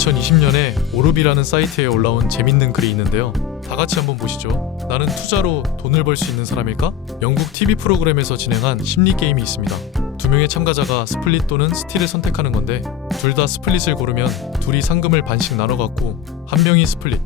2020년에 오르비라는 사이트에 올라온 재밌는 글이 있는데요. 다 같이 한번 보시죠. 나는 투자로 돈을 벌 수 있는 사람일까? 영국 TV 프로그램에서 진행한 심리 게임이 있습니다. 두 명의 참가자가 스플릿 또는 스틸을 선택하는 건데 둘 다 스플릿을 고르면 둘이 상금을 반씩 나눠 갖고 한 명이 스플릿,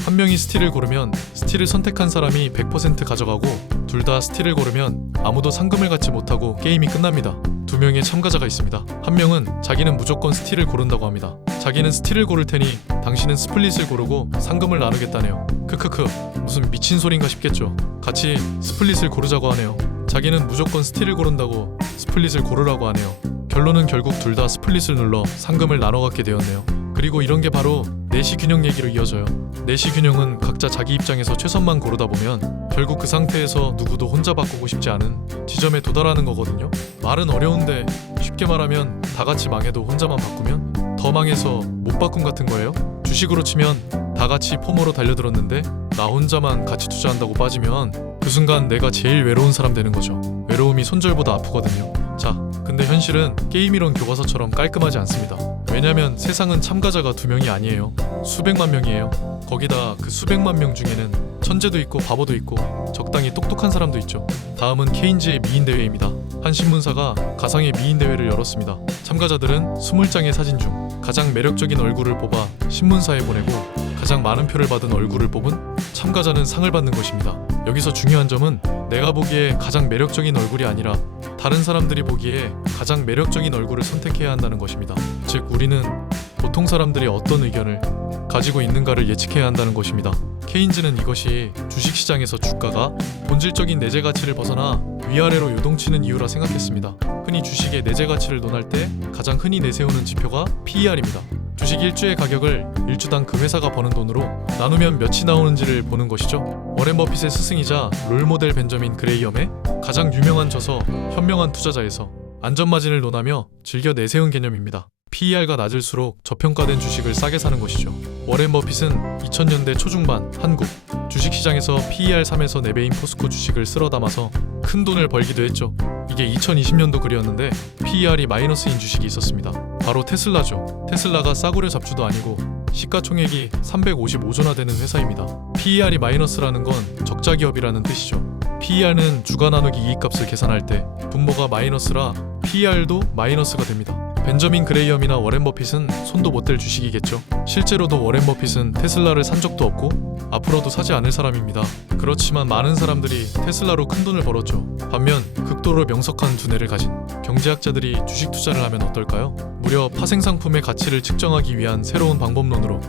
한 명이 스틸을 고르면 스틸을 선택한 사람이 100% 가져가고 둘 다 스틸을 고르면 아무도 상금을 갖지 못하고 게임이 끝납니다. 두 명의 참가자가 있습니다. 한 명은 자기는 무조건 스틸을 고른다고 합니다. 자기는 스틸을 고를 테니 당신은 스플릿을 고르고 상금을 나누겠다네요. 크크크, 무슨 미친 소린가 싶겠죠. 같이 스플릿을 고르자고 하네요. 자기는 무조건 스틸을 고른다고 스플릿을 고르라고 하네요. 결론은 결국 둘 다 스플릿을 눌러 상금을 나눠 갖게 되었네요. 그리고 이런 게 바로 내시 균형 얘기로 이어져요. 내시 균형은 각자 자기 입장에서 최선만 고르다 보면 결국 그 상태에서 누구도 혼자 바꾸고 싶지 않은 지점에 도달하는 거거든요. 말은 어려운데 쉽게 말하면 다 같이 망해도 혼자만 바꾸면 더 망해서 못 바꾼 같은 거예요. 주식으로 치면 다 같이 포모로 달려들었는데 나 혼자만 가치 투자한다고 빠지면 그 순간 내가 제일 외로운 사람 되는 거죠. 외로움이 손절보다 아프거든요. 자, 근데 현실은 게임이론 교과서처럼 깔끔하지 않습니다. 왜냐면 세상은 참가자가 2명이 아니에요. 수백만 명이에요. 거기다 그 수백만 명 중에는 천재도 있고 바보도 있고 적당히 똑똑한 사람도 있죠. 다음은 케인즈의 미인 대회입니다. 한 신문사가 가상의 미인 대회를 열었습니다. 참가자들은 20장의 사진 중 가장 매력적인 얼굴을 뽑아 신문사에 보내고 가장 많은 표를 받은 얼굴을 뽑은 참가자는 상을 받는 것입니다. 여기서 중요한 점은 내가 보기에 가장 매력적인 얼굴이 아니라 다른 사람들이 보기에 가장 매력적인 얼굴을 선택해야 한다는 것입니다. 즉 우리는 보통 사람들이 어떤 의견을 가지고 있는가를 예측해야 한다는 것입니다. 케인즈는 이것이 주식시장에서 주가가 본질적인 내재 가치를 벗어나 위아래로 요동치는 이유라 생각했습니다. 흔히 주식의 내재 가치를 논할 때 가장 흔히 내세우는 지표가 PER입니다. 주식 1주의 가격을 1주당 그 회사가 버는 돈으로 나누면 몇이 나오는지를 보는 것이죠. 워렌 버핏의 스승이자 롤모델 벤저민 그레이엄의 가장 유명한 저서 현명한 투자자에서 안전마진을 논하며 즐겨 내세운 개념입니다. PER가 낮을수록 저평가된 주식을 싸게 사는 것이죠. 워렌 버핏은 2000년대 초중반 한국 주식시장에서 PER 3에서 4배인 포스코 주식을 쓸어 담아서 큰 돈을 벌기도 했죠. 이게 2020년도 글이었는데 PER이 마이너스인 주식이 있었습니다. 바로 테슬라죠. 테슬라가 싸구려 잡주도 아니고 시가총액이 355조나 되는 회사입니다. PER이 마이너스라는 건 적자 기업이라는 뜻이죠. PER는 주가 나누기 이익값을 계산할 때 분모가 마이너스라 PER도 마이너스가 됩니다. 벤저민 그레이엄이나 워렌 버핏은 손도 못 댈 주식이겠죠. 실제로도 워렌 버핏은 테슬라를 산 적도 없고 앞으로도 사지 않을 사람입니다. 그렇지만 많은 사람들이 테슬라로 큰 돈을 벌었죠. 반면 극도로 명석한 두뇌를 가진 경제학자들이 주식 투자를 하면 어떨까요? 무려 파생상품의 가치를 측정하기 위한 새로운 방법론으로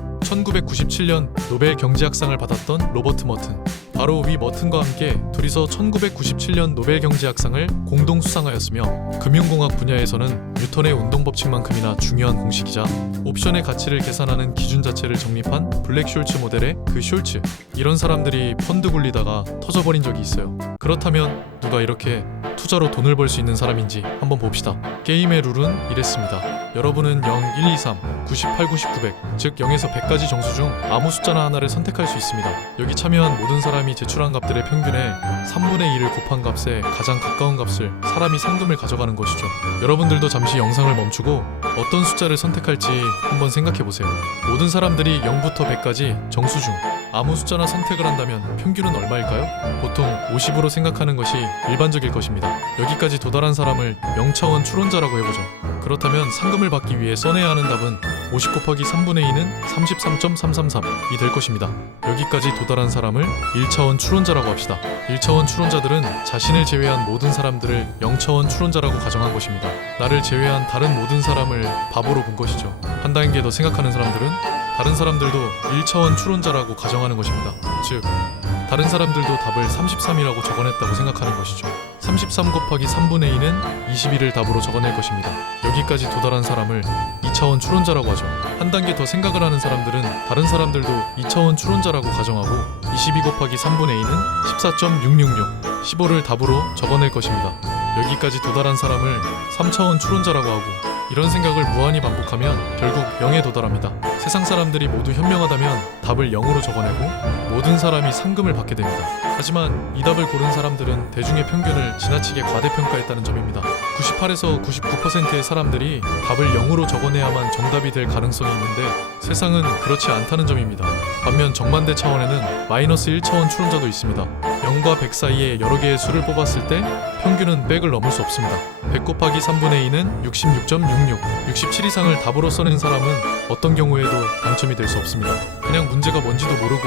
1997년 노벨 경제학상을 받았던 로버트 머튼, 바로 위 머튼과 함께 둘이서 1997년 노벨 경제학상을 공동 수상하였으며 금융공학 분야에서는 뉴턴의 운동법칙만큼이나 중요한 공식이자 옵션의 가치를 계산하는 기준 자체를 정립한 블랙숄츠 모델의 그 숄츠, 이런 사람들이 펀드 굴리다가 터져버린 적이 있어요. 그렇다면 누가 이렇게 투자로 돈을 벌 수 있는 사람인지 한번 봅시다. 게임의 룰은 이랬습니다. 여러분은 0, 1, 2, 3, 98, 99, 100, 즉 0에서 100까지 정수 중 아무 숫자나 하나를 선택할 수 있습니다. 여기 참여한 모든 사람이 제출한 값들의 평균에 3분의 2를 곱한 값에 가장 가까운 값을 사람이 상금을 가져가는 것이죠. 여러분들도 잠시 영상을 멈추고 어떤 숫자를 선택할지 한번 생각해보세요. 모든 사람들이 0부터 100까지 정수 중 아무 숫자나 선택을 한다면 평균은 얼마일까요? 보통 50으로 생각하는 것이 일반적일 것입니다. 여기까지 도달한 사람을 0차원 추론자라고 해보죠. 그렇다면 상금을 받기 위해 써내야 하는 답은 50 곱하기 3분의 2는 33.333이 될 것입니다. 여기까지 도달한 사람을 1차원 추론자라고 합시다. 1차원 추론자들은 자신을 제외한 모든 사람들을 0차원 추론자라고 가정한 것입니다. 나를 제외한 다른 모든 사람을 바보로 본 것이죠. 한 단계 더 생각하는 사람들은 다른 사람들도 1차원 추론자라고 가정하는 것입니다. 즉, 다른 사람들도 답을 33이라고 적어냈다고 생각하는 것이죠. 33 곱하기 3분의 2는 21을 답으로 적어낼 것입니다. 여기까지 도달한 사람을 2차원 추론자라고 하죠. 한 단계 더 생각을 하는 사람들은 다른 사람들도 2차원 추론자라고 가정하고 22 곱하기 3분의 2는 14.666, 15를 답으로 적어낼 것입니다. 여기까지 도달한 사람을 3차원 추론자라고 하고 이런 생각을 무한히 반복하면 결국 0에 도달합니다. 세상 사람들이 모두 현명하다면 답을 0으로 적어내고 모든 사람이 상금을 받게 됩니다. 하지만 이 답을 고른 사람들은 대중의 편견을 지나치게 과대평가했다는 점입니다. 98에서 99%의 사람들이 답을 0으로 적어내야만 정답이 될 가능성이 있는데 세상은 그렇지 않다는 점입니다. 반면 정반대 차원에는 마이너스 1차원 추론자도 있습니다. 0과 100 사이에 여러 개의 수를 뽑았을 때 평균은 100을 넘을 수 없습니다. 100 곱하기 3분의 2는 66.66, 67 이상을 답으로 써낸 사람은 어떤 경우에도 당첨이 될 수 없습니다. 그냥 문제가 뭔지도 모르고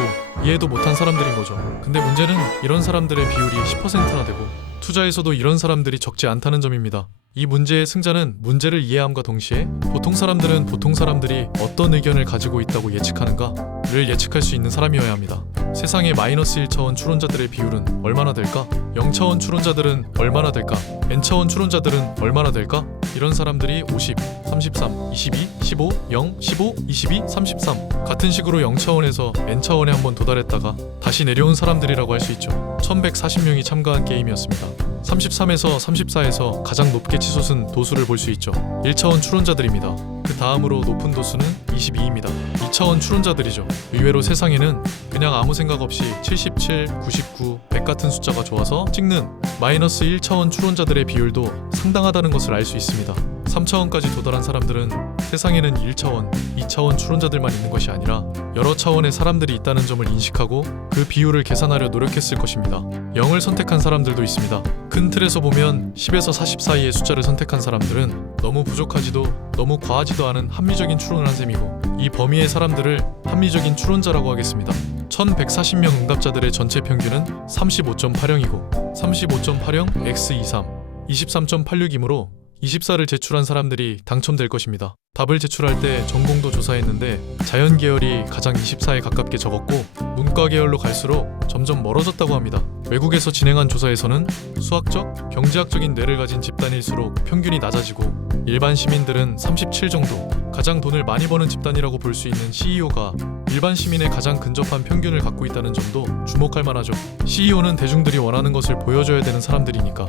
이해도 못한 사람들인 거죠. 근데 문제는 이런 사람들의 비율이 10%나 되고 투자에서도 이런 사람들이 적지 않다는 점입니다. 이 문제의 승자는 문제를 이해함과 동시에 보통 사람들은 보통 사람들이 어떤 의견을 가지고 있다고 예측하는가를 예측할 수 있는 사람이어야 합니다. 세상의 마이너스 1차원 추론자들의 비율은 얼마나 될까? 0차원 추론자들은 얼마나 될까? N차원 추론자들은 얼마나 될까? 이런 사람들이 50, 33, 22, 15, 0, 15, 22, 33 같은 식으로 0차원에서 N차원에 한번 도달했다가 다시 내려온 사람들이라고 할 수 있죠. 1140명이 참가한 게임이었습니다. 33에서 34에서 가장 높게 치솟은 도수를 볼 수 있죠. 1차원 추론자들입니다. 그 다음으로 높은 도수는 22입니다. 2차원 추론자들이죠. 의외로 세상에는 그냥 아무 생각 없이 77, 99, 100 같은 숫자가 좋아서 찍는 마이너스 1차원 추론자들의 비율도 상당하다는 것을 알 수 있습니다. 3차원까지 도달한 사람들은 세상에는 1차원, 2차원 추론자들만 있는 것이 아니라 여러 차원의 사람들이 있다는 점을 인식하고 그 비율을 계산하려 노력했을 것입니다. 0을 선택한 사람들도 있습니다. 큰 틀에서 보면 10에서 40 사이의 숫자를 선택한 사람들은 너무 부족하지도 너무 과하지도 않은 합리적인 추론을 한 셈이고 이 범위의 사람들을 합리적인 추론자라고 하겠습니다. 1140명 응답자들의 전체 평균은 35.80이고 35.80 x 23, 23.86이므로 24를 제출한 사람들이 당첨될 것입니다. 답을 제출할 때 전공도 조사했는데 자연 계열이 가장 24에 가깝게 적었고 문과 계열로 갈수록 점점 멀어졌다고 합니다. 외국에서 진행한 조사에서는 수학적, 경제학적인 뇌를 가진 집단일수록 평균이 낮아지고 일반 시민들은 37 정도, 가장 돈을 많이 버는 집단이라고 볼 수 있는 CEO가 일반 시민의 가장 근접한 평균을 갖고 있다는 점도 주목할 만하죠. CEO는 대중들이 원하는 것을 보여줘야 되는 사람들이니까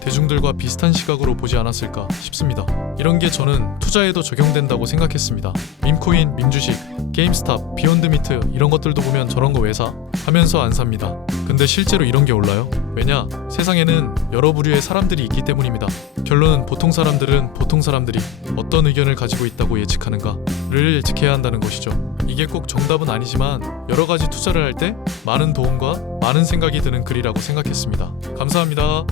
대중들과 비슷한 시각으로 보지 않았을까 싶습니다. 이런 게 저는 투자에도 적용된다고 생각했습니다. 밈코인, 밈주식, 게임스탑, 비욘드미트 이런 것들도 보면 저런 거 왜 사? 하면서 안 삽니다. 근데 실제로 이런 게 올라요? 왜냐? 세상에는 여러 부류의 사람들이 있기 때문입니다. 결론은 보통 사람들은 보통 사람들이 어떤 의견을 가지고 있다고 예측하는가를 예측해야 한다는 것이죠. 이게 꼭 정답은 아니지만 여러 가지 투자를 할 때 많은 도움과 많은 생각이 드는 글이라고 생각했습니다. 감사합니다.